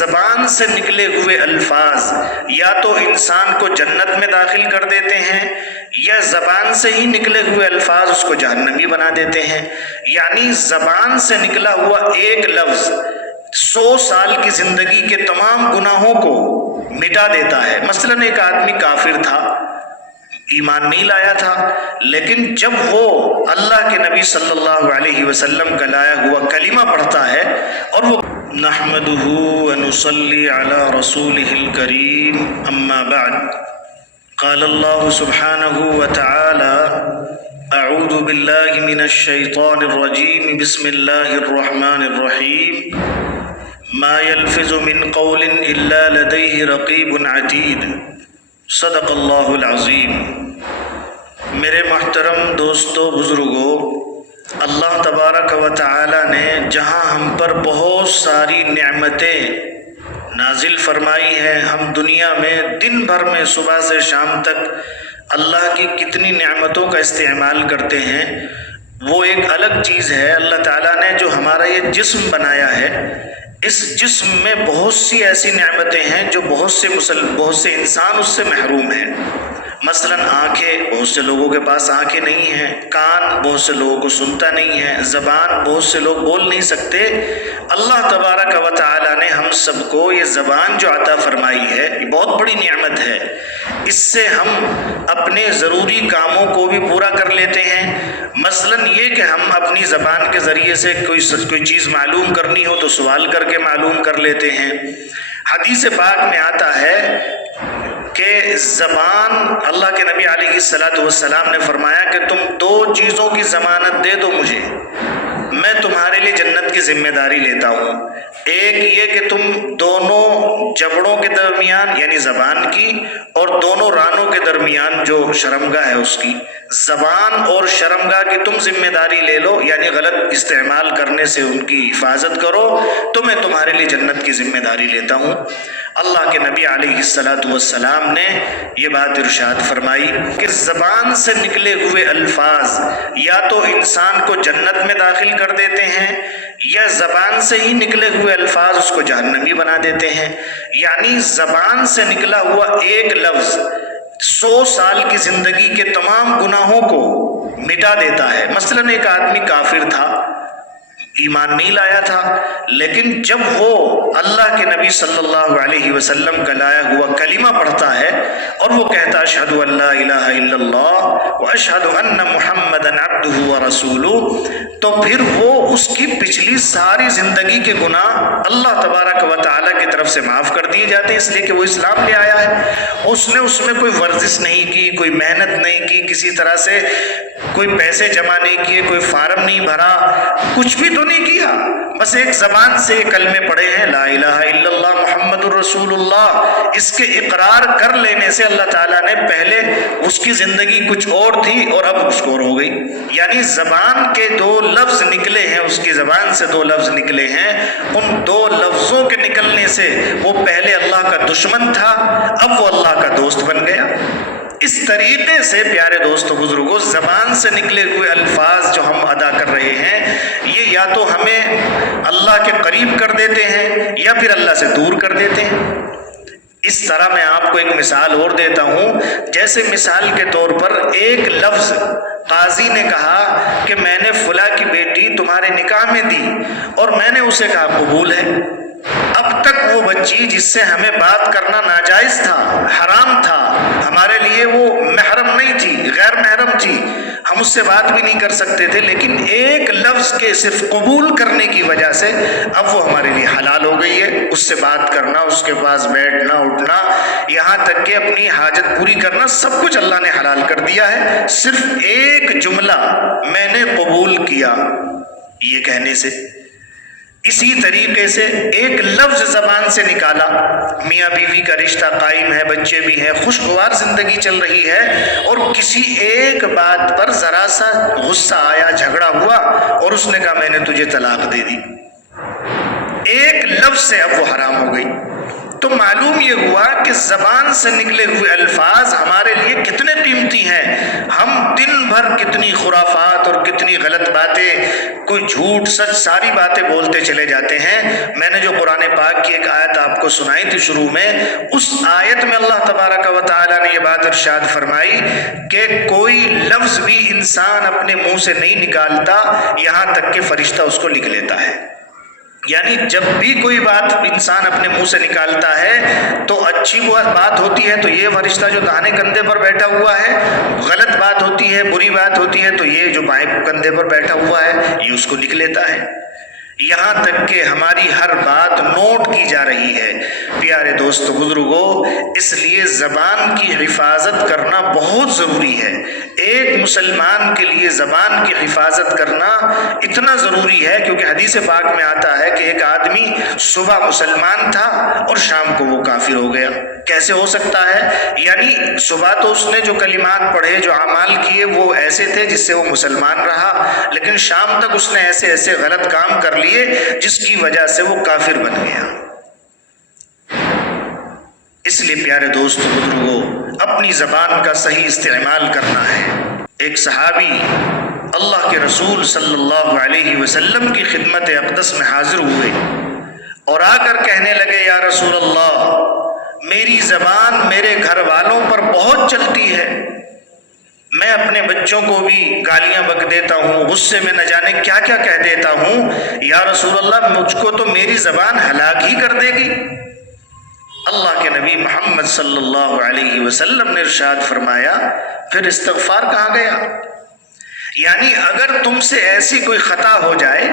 زبان سے نکلے ہوئے الفاظ یا تو انسان کو جنت میں داخل کر دیتے ہیں یا زبان سے ہی نکلے ہوئے الفاظ اس کو جہنمی بنا دیتے ہیں۔ یعنی زبان سے نکلا ہوا ایک لفظ 100 سال کی زندگی کے تمام گناہوں کو مٹا دیتا ہے۔ مثلاً ایک آدمی کافر تھا، ایمان نہیں لایا تھا، لیکن جب وہ اللہ کے نبی صلی اللہ علیہ وسلم کا لایا ہوا کلمہ پڑھتا ہے اور وہ نحمدہ ونصلی علی رسولہ الکریم اما بعد، قال اللہ سبحانہ وتعالی اعوذ باللہ من الشیطان الرجیم بسم اللہ الرحمن الرحیم ما یلفظ من قول الا لدیہ رقیب عتید، صدق اللہ العظیم۔ میرے محترم دوستو، بزرگوں، اللہ تبارک و تعالی نے جہاں ہم پر بہت ساری نعمتیں نازل فرمائی ہیں، ہم دنیا میں دن بھر میں صبح سے شام تک اللہ کی کتنی نعمتوں کا استعمال کرتے ہیں، وہ ایک الگ چیز ہے۔ اللہ تعالیٰ نے جو ہمارا یہ جسم بنایا ہے، اس جسم میں بہت سی ایسی نعمتیں ہیں جو بہت سے انسان اس سے محروم ہیں۔ مثلاً آنکھیں، بہت سے لوگوں کے پاس آنکھیں نہیں ہیں، کان بہت سے لوگوں کو سنتا نہیں ہے، زبان بہت سے لوگ بول نہیں سکتے۔ اللہ تبارک و تعالی نے ہم سب کو یہ زبان جو عطا فرمائی ہے، یہ بہت بڑی نعمت ہے۔ اس سے ہم اپنے ضروری کاموں کو بھی پورا کر لیتے ہیں۔ مثلاً یہ کہ ہم اپنی زبان کے ذریعے سے کوئی چیز معلوم کرنی ہو تو سوال کر کے معلوم کر لیتے ہیں۔ حدیث پاک میں آتا ہے کہ زبان، اللہ کے نبی علیہ السلام نے فرمایا کہ تم 2 چیزوں کی ضمانت دے دو مجھے، میں تمہارے لیے جنت کی ذمہ داری لیتا ہوں۔ ایک یہ کہ تم دونوں جبڑوں کے درمیان یعنی زبان کی اور دونوں رانوں کے درمیان جو شرمگاہ ہے اس کی، زبان اور شرمگاہ کی تم ذمہ داری لے لو، یعنی غلط استعمال کرنے سے ان کی حفاظت کرو تو میں تمہارے لیے جنت کی ذمہ داری لیتا ہوں۔ اللہ کے نبی علیہ السلام نے یہ بات ارشاد فرمائی کہ زبان سے نکلے ہوئے الفاظ یا تو انسان کو جنت میں داخل کر دیتے ہیں یا زبان سے ہی نکلے ہوئے الفاظ اس کو جہنمی بنا دیتے ہیں۔ یعنی زبان سے نکلا ہوا ایک لفظ 100 سال کی زندگی کے تمام گناہوں کو مٹا دیتا ہے۔ مثلاً ایک آدمی کافر تھا، ایمان نہیں لایا تھا، لیکن جب وہ اللہ کے نبی صلی اللہ علیہ وسلم کا لایا ہوا کلمہ پڑھتا ہے اور وہ کہتا اشہد ان لا الہ الا اللہ واشہد ان محمدا عبدہ ورسولہ، تو پھر وہ اس کی پچھلی ساری زندگی کے گناہ اللہ تبارک و تعالیٰ کی طرف سے معاف کر دیے جاتے ہیں، اس لیے کہ وہ اسلام لے آیا ہے۔ اس نے اس میں کوئی ورزش نہیں کی، کوئی محنت نہیں کی، کسی طرح سے کوئی پیسے جمع نہیں کیے، کوئی فارم نہیں بھرا، کچھ بھی تو نہیں کیا، بس ایک زبان سے کلمے پڑھے ہیں لا الہ الا اللہ محمد الرسول اللہ، اس کے اقرار کر لینے سے اللہ تعالیٰ نے پہلے اس کی زندگی کچھ اور تھی اور اب کچھ اور ہو گئی۔ یعنی زبان کے 2 لفظ نکلے ہیں، اس کی زبان سے 2 لفظ نکلے ہیں، ان 2 لفظوں کے نکلنے سے وہ پہلے اللہ کا دشمن تھا، اب وہ اللہ کا دوست بن گیا۔ اس طریقے سے پیارے دوستو بزرگوں، زبان سے نکلے ہوئے الفاظ جو ہم ادا کر رہے ہیں، یہ یا تو ہمیں اللہ کے قریب کر دیتے ہیں یا پھر اللہ سے دور کر دیتے ہیں۔ اس طرح میں آپ کو ایک مثال اور دیتا ہوں۔ جیسے مثال کے طور پر ایک لفظ قاضی نے کہا کہ میں نے فلاں کی بیٹی تمہارے نکاح میں دی اور میں نے اسے کہا قبول ہے۔ اب تک وہ بچی جس سے ہمیں بات کرنا ناجائز تھا، حرام تھا، ہمارے لیے وہ محرم نہیں تھی، غیر محرم تھی، ہم اس سے بات بھی نہیں کر سکتے تھے، لیکن ایک لفظ کے صرف قبول کرنے کی وجہ سے اب وہ ہمارے لیے حلال ہو گئی ہے۔ اس سے بات کرنا، اس کے پاس بیٹھنا اٹھنا، یہاں تک کہ اپنی حاجت پوری کرنا، سب کچھ اللہ نے حلال کر دیا ہے، صرف ایک جملہ میں نے قبول کیا یہ کہنے سے۔ اسی طریقے سے ایک لفظ زبان سے نکالا، میاں بیوی کا رشتہ قائم ہے، بچے بھی ہیں، خوشگوار زندگی چل رہی ہے، اور کسی ایک بات پر ذرا سا غصہ آیا، جھگڑا ہوا اور اس نے کہا میں نے تجھے طلاق دے دی، ایک لفظ سے اب وہ حرام ہو گئی۔ تو معلوم یہ ہوا کہ زبان سے نکلے ہوئے الفاظ ہمارے لیے کتنے قیمتی ہیں۔ ہم دن بھر کتنی خرافات اور کتنی غلط باتیں، کوئی جھوٹ سچ ساری باتیں بولتے چلے جاتے ہیں۔ میں نے جو قرآن پاک کی ایک آیت آپ کو سنائی تھی شروع میں، اس آیت میں اللہ تبارک و تعالیٰ نے یہ بات ارشاد فرمائی کہ کوئی لفظ بھی انسان اپنے منہ سے نہیں نکالتا یہاں تک کہ فرشتہ اس کو لکھ لیتا ہے۔ یعنی جب بھی کوئی بات انسان اپنے منہ سے نکالتا ہے تو اچھی بات ہوتی ہے تو یہ فرشتہ جو داہنے کندھے پر بیٹھا ہوا ہے، غلط بات ہوتی ہے، بری بات ہوتی ہے تو یہ جو بائیں کندھے پر بیٹھا ہوا ہے یہ اس کو لکھ لیتا ہے۔ یہاں تک کہ ہماری ہر بات نوٹ کی جا رہی ہے۔ پیارے دوستو بزرگو، اس لیے زبان کی حفاظت کرنا بہت ضروری ہے۔ ایک مسلمان کے لیے زبان کی حفاظت کرنا اتنا ضروری ہے کیونکہ حدیث پاک میں آتا ہے کہ ایک آدمی صبح مسلمان تھا اور شام کو وہ کافر ہو گیا۔ کیسے ہو سکتا ہے؟ یعنی صبح تو اس نے جو کلمات پڑھے، جو اعمال کیے وہ ایسے تھے جس سے وہ مسلمان رہا، لیکن شام تک اس نے ایسے ایسے غلط کام کر لیے جس کی وجہ سے وہ کافر بن گیا۔ اس لیے پیارے دوست بزرگو، اپنی زبان کا صحیح استعمال کرنا ہے۔ ایک صحابی اللہ کے رسول صلی اللہ علیہ وسلم کی خدمت اقدس میں حاضر ہوئے اور آ کر کہنے لگے، یا رسول اللہ، میری زبان میرے گھر والوں پر بہت چلتی ہے، میں اپنے بچوں کو بھی گالیاں بک دیتا ہوں، غصے میں نہ جانے کیا کیا کہہ دیتا ہوں، یا رسول اللہ مجھ کو تو میری زبان ہلاک ہی کر دے گی۔ اللہ کے نبی محمد صلی اللہ علیہ وسلم نے ارشاد فرمایا، پھر استغفار کہاں گیا؟ یعنی اگر تم سے ایسی کوئی خطا ہو جائے،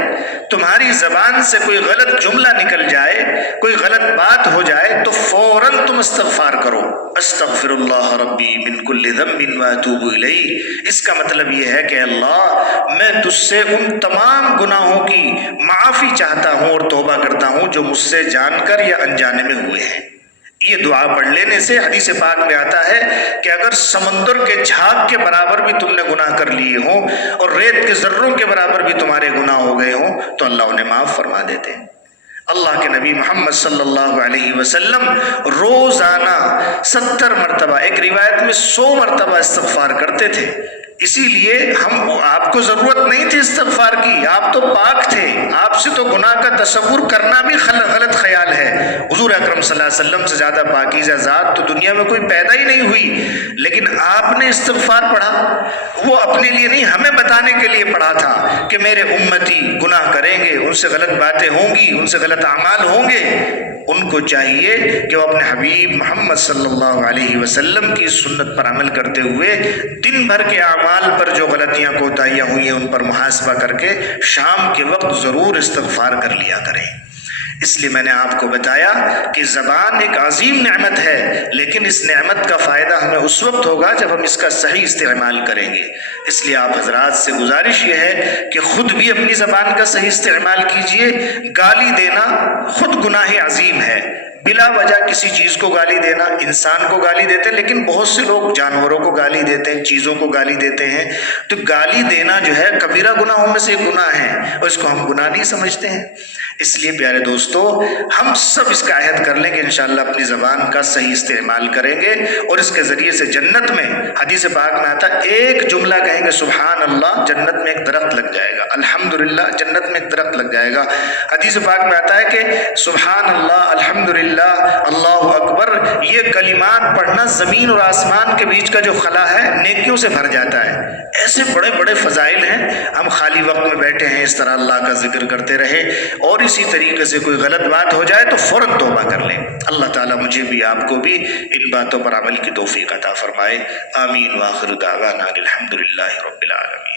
تمہاری زبان سے کوئی غلط جملہ نکل جائے، کوئی غلط بات ہو جائے تو فوراً تم استغفار کرو، استغفر اللہ ربی من کل ذنب واتوب الیہ۔ اس کا مطلب یہ ہے کہ اللہ، میں تجھ سے ان تمام گناہوں کی معافی چاہتا ہوں اور توبہ کرتا ہوں جو مجھ سے جان کر یا انجانے میں ہوئے ہیں۔ یہ دعا پڑھ لینے سے حدیث پاک میں آتا ہے کہ اگر سمندر کے جھاگ کے برابر بھی تم نے گناہ کر لیے ہوں اور ریت کے ذروں کے برابر بھی تمہارے گناہ ہو گئے ہوں تو اللہ انہیں معاف فرما دیتے ہیں۔ اللہ کے نبی محمد صلی اللہ علیہ وسلم روزانہ 70 مرتبہ، ایک روایت میں 100 مرتبہ استغفار کرتے تھے۔ اسی لیے آپ کو ضرورت نہیں تھی استغفار کی، آپ تو پاک تھے، آپ سے تو گناہ کا تصور کرنا بھی غلط خیال ہے۔ حضور اکرم صلی اللہ علیہ وسلم سے زیادہ پاکیزہ ذات تو دنیا میں کوئی پیدا ہی نہیں ہوئی، لیکن آپ نے استغفار پڑھا، وہ اپنے لیے نہیں ہمیں بتانے کے لیے پڑھا تھا کہ میرے امتی گناہ کریں گے، ان سے غلط باتیں ہوں گی، ان سے غلط اعمال ہوں گے، ان کو چاہیے کہ وہ اپنے حبیب محمد صلی اللہ علیہ وسلم کی سنت پر عمل کرتے ہوئے دن بھر کے اعمال پر جو غلطیاں کوتاہیاں ہوئی ہیں ان پر محاسبہ کر کے شام کے وقت ضرور استغفار کر لیا کریں۔ اس لیے میں نے آپ کو بتایا کہ زبان ایک عظیم نعمت ہے، لیکن اس نعمت کا فائدہ ہمیں اس وقت ہوگا جب ہم اس کا صحیح استعمال کریں گے۔ اس لیے آپ حضرات سے گزارش یہ ہے کہ خود بھی اپنی زبان کا صحیح استعمال کیجئے۔ گالی دینا خود گناہ عظیم ہے، بلا وجہ کسی چیز کو گالی دینا، انسان کو گالی دیتے ہیں لیکن بہت سے لوگ جانوروں کو گالی دیتے ہیں، چیزوں کو گالی دیتے ہیں، تو گالی دینا جو ہے کبیرہ گناہوں میں سے ایک گناہ ہے اور اس کو ہم گناہ نہیں سمجھتے ہیں۔ اس لیے پیارے دوستو، ہم سب اس کا عہد کر لیں کہ انشاءاللہ اپنی زبان کا صحیح استعمال کریں گے اور اس کے ذریعے سے جنت میں، حدیث پاک میں آتا ہے، ایک جملہ کہیں گے سبحان اللہ، جنت میں ایک درخت لگ جائے گا، الحمدللہ، جنت میں ایک درخت لگ جائے گا۔ حدیث پاک میں آتا ہے کہ سبحان اللہ، الحمدللہ، اللہ اکبر، یہ کلمات پڑھنا زمین اور آسمان کے بیچ کا جو خلا ہے نیکیوں سے بھر جاتا ہے۔ ایسے بڑے بڑے فضائل ہیں، ہم خالی وقت میں بیٹھے ہیں اس طرح اللہ کا ذکر کرتے رہے، اور اسی طریقے سے کوئی غلط بات ہو جائے تو فوراً توبہ کر لیں۔ اللہ تعالیٰ مجھے بھی آپ کو بھی ان باتوں پر عمل کی توفیق عطا فرمائے۔ آمین، وآخر دعوانا الحمدللہ رب العالمین۔